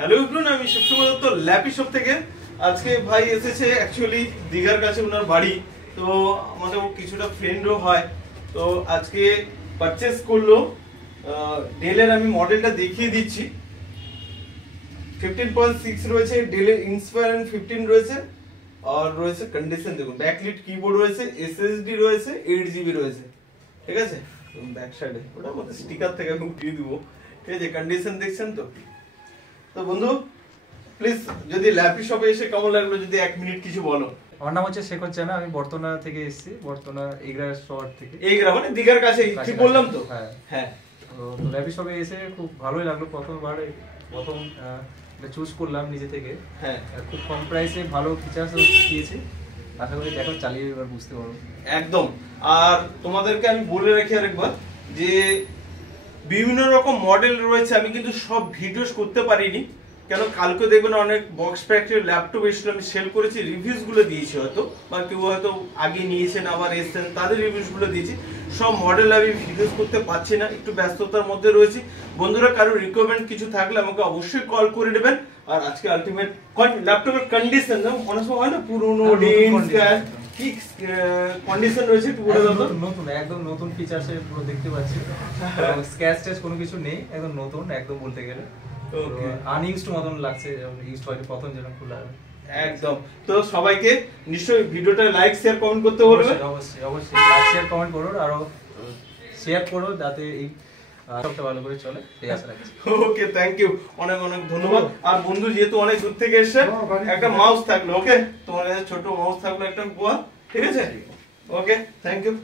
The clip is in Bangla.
হ্যালো এভরিওয়ান, আমি সবসময় তো ল্যাপি শপ থেকে। আজকে ভাই এসেছে অ্যাকচুয়ালি দীঘার কাছে ওনার বাড়ি, তো আমাদের কিছুটা ফ্রেন্ডও হয়। তো আজকে পারচেস করলো ডেলের, আমি মডেলটা দেখিয়ে দিচ্ছি। 15.6 রয়েছে, ডেলের ইন্সপায়ার 15 রয়েছে, আর রয়েছে কন্ডিশন দেখুন, ব্যাকলিট কিবোর্ড রয়েছে, এসএসডি রয়েছে, 8GB রয়েছে। ঠিক আছে, ব্যাক সাইডে ওটা মধ্যে স্টিকার থেকে আমি উঠিয়ে দিব। ঠিক আছে, কন্ডিশন দেখছেন তো। তো বন্ধু প্লিজ যদি ল্যাপি শপে এসে কেমন লাগলো যদি 1 মিনিট কিছু বলো। আমার নাম হচ্ছে শেখর জানা, আমি বর্তনা থেকে এসেছি, বর্তনা এগরা শহর থেকে। এগরা মানে দীঘার কাছে, ঠিক বললাম তো? হ্যাঁ হ্যাঁ। তো ল্যাপি শপে এসে খুব ভালোই লাগলো। প্রথম চুজ করলাম নিজে থেকে। হ্যাঁ, খুব কম প্রাইসে ভালো ফিচার্স দিয়েছে। আশা করি দেখো চালিয়ে এবার বুঝতে পারবো একদম। আর তোমাদেরকে আমি বলে রাখি আরেকবার যে বিভিন্ন রকম মডেল রয়েছে, আমি কিন্তু সব ভিডিওস করতে পারিনি, কেন কালকে দেখবেন অনেক বক্স ফ্যাক্টরি ল্যাপটপ এসেছিল, আমি সেল করেছি, রিভিউজ গুলো দিয়েছি হয়তো, বা কেউ হয়তো আগে নিয়েছেন আবার এসছেন, তাদের রিভিউজ গুলো দিয়েছি। সব মডেল আমি ভিডিওস করতে পারছি না, একটু ব্যস্ততার মধ্যে রয়েছি। বন্ধুরা কারো রিকোয়ারমেন্ট কিছু থাকলে আমাকে অবশ্যই কল করে নেবেন। আর আজকে আলটিমেট ল্যাপটপের কন্ডিশন অনেক সময় হয় না পুরনো কি কন্ডিশন রয়েছে, একটু বলে দাও তো। নতুন, একদম নতুন ফিচারসে পুরো দেখতে পাচ্ছি, স্ক্র্যাচ টেস্ট কোনো কিছু নেই, একদম নতুন, একদম বলতে গেলে আনইউজড মতন লাগছে, যেমন ইউজড হয়তো প্রথম যেরকম খোলা একদম। তো সবাইকে নিশ্চয়ই ভিডিওটা লাইক শেয়ার কমেন্ট করতে বলবে। অবশ্যই অবশ্যই লাইক শেয়ার কমেন্ট করো, আর শেয়ার করো যাতে এই সবটা ভালো করে চলে, এই আশা রাখছি। ওকে, থ্যাংক ইউ, অনেক অনেক ধন্যবাদ। আর বন্ধু যেহেতু অনেক দূর থেকে এসেছে, একটা মাউস থাকলো, ওকে তোমার কাছে ছোট মাউস থাকলো একটা উপহার, ঠিক আছে? ওকে, থ্যাংক ইউ।